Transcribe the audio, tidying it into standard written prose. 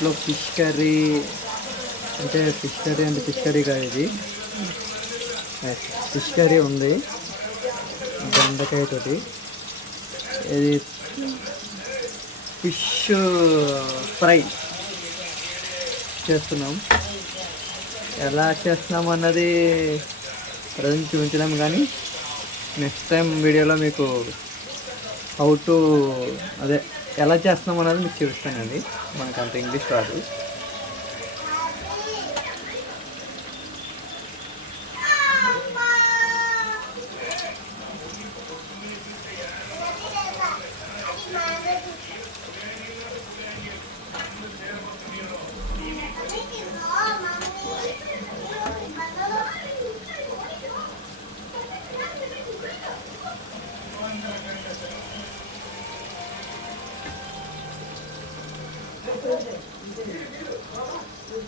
దీంట్లో fish curry అంటే fish curry కాదు ఇది. ఫిష్ కర్రీ ఉంది బెండకాయ తోటి. ఇది ఫిష్ ఫ్రై చేస్తున్నాం. ఎలా చేస్తున్నాం అన్నది ప్రజెంట్ చూపించలేము, కానీ నెక్స్ట్ టైం వీడియోలో మీకు హౌ టు అదే ఎలా చేస్తున్నాం అన్నది మీకు చూపిస్తానండి. మనకు అంత ఇంగ్లీష్ రాదు.